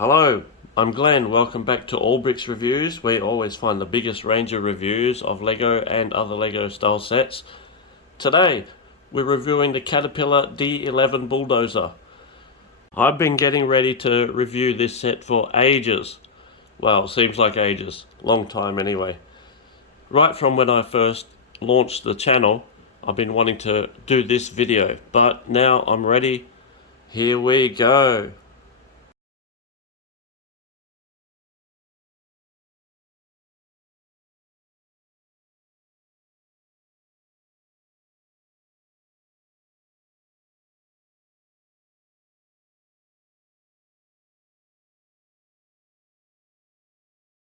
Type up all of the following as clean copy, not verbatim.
Hello, I'm Glenn. Welcome back to All Bricks Reviews. We always find the biggest range of reviews of Lego and other Lego style sets. Today, we're reviewing the Caterpillar D11 Bulldozer. I've been getting ready to review this set for ages. Well, seems like ages. Long time anyway. Right from when I first launched the channel, I've been wanting to do this video, but now I'm ready. Here we go.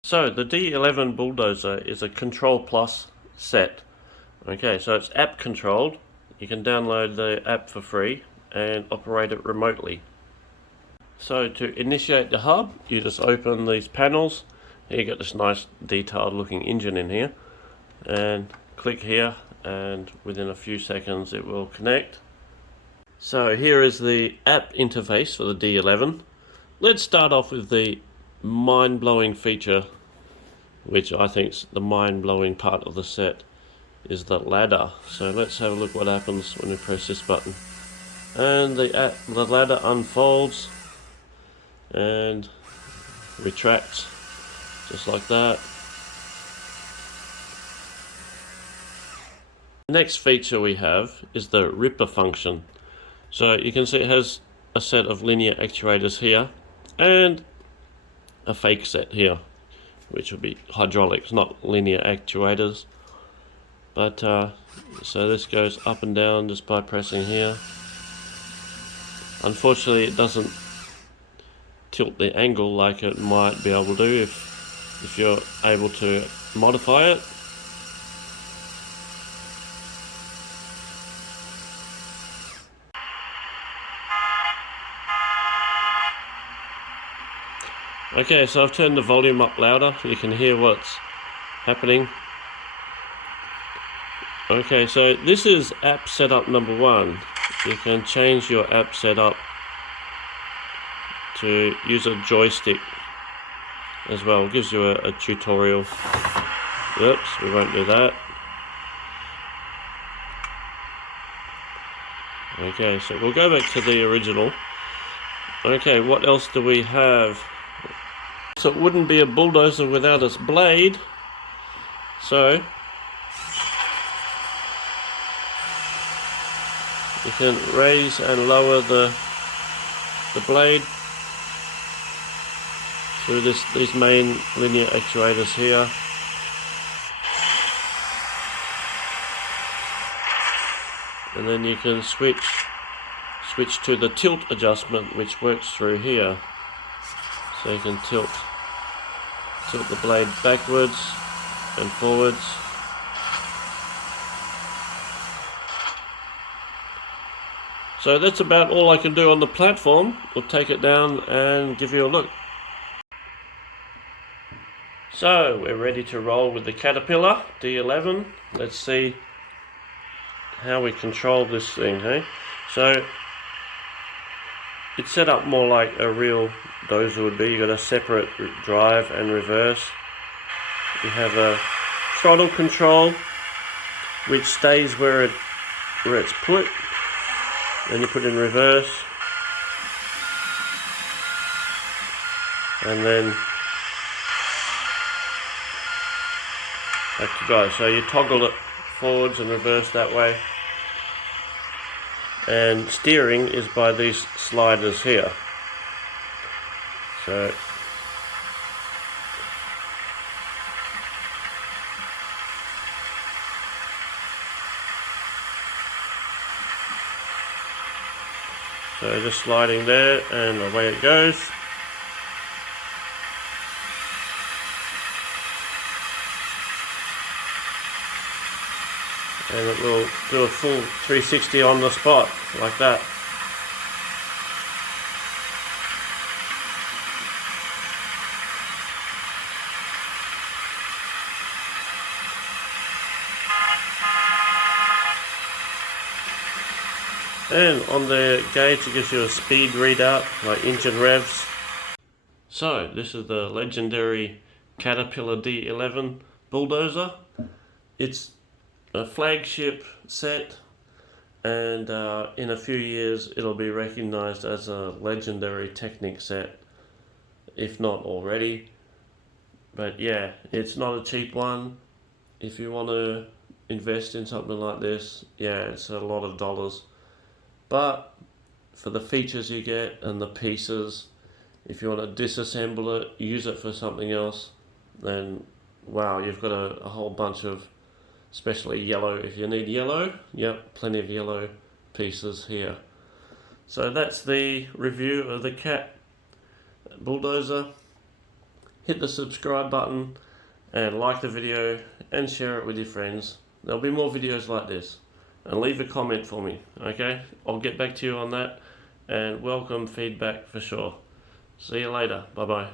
So the D11 Bulldozer is a Control Plus set. Okay, so it's app controlled. You can download the app for free and operate it remotely. So to initiate the hub, you just open these panels. Here you got this nice detailed looking engine in here, and click here, and within a few seconds it will connect. So here is the app interface for the D11. Let's start off with the mind-blowing feature, which I think is the mind-blowing part of the set, is the ladder. So let's have a look what happens when we press this button. And the ladder unfolds and retracts just like that. The next feature we have is the ripper function. So you can see it has a set of linear actuators here and a fake set here, which would be hydraulics, not linear actuators. But so this goes up and down just by pressing here. Unfortunately, it doesn't tilt the angle like it might be able to if you're able to modify it. Okay, so I've turned the volume up louder. You can hear what's happening. Okay, so this is app setup number 1. You can change your app setup to use a joystick as well. It gives you a tutorial. Oops, we won't do that. Okay, so we'll go back to the original. Okay, what else do we have? So it wouldn't be a bulldozer without its blade. So you can raise and lower the blade through these main linear actuators here. And then you can switch to the tilt adjustment, which works through here. So you can tilt the blade backwards and forwards. So that's about all I can do on the platform. We'll take it down and give you a look. So we're ready to roll with the Caterpillar D11. Let's see how we control this thing, hey? So it's set up more like a real dozer would be. You've got a separate drive and reverse. You have a throttle control which stays where it's put. Then you put in reverse, and then back to go. So you toggle it forwards and reverse that way. And steering is by these sliders here. So just sliding there, and away it goes. And it will do a full 360 on the spot, like that. And on the gauge it gives you a speed readout, like engine revs. So this is the legendary Caterpillar D11 Bulldozer. It's a flagship set, and in a few years it'll be recognized as a legendary Technic set, if not already. But yeah, it's not a cheap one. If you want to invest in something like this, yeah, it's a lot of dollars. But for the features you get and the pieces, if you want to disassemble it, use it for something else, then wow, you've got a whole bunch of, especially yellow, if you need yellow, yep, plenty of yellow pieces here. So that's the review of the Cat Bulldozer. Hit the subscribe button and like the video and share it with your friends. There'll be more videos like this, and leave a comment for me, okay? I'll get back to you on that, and welcome feedback for sure. See you later. Bye bye.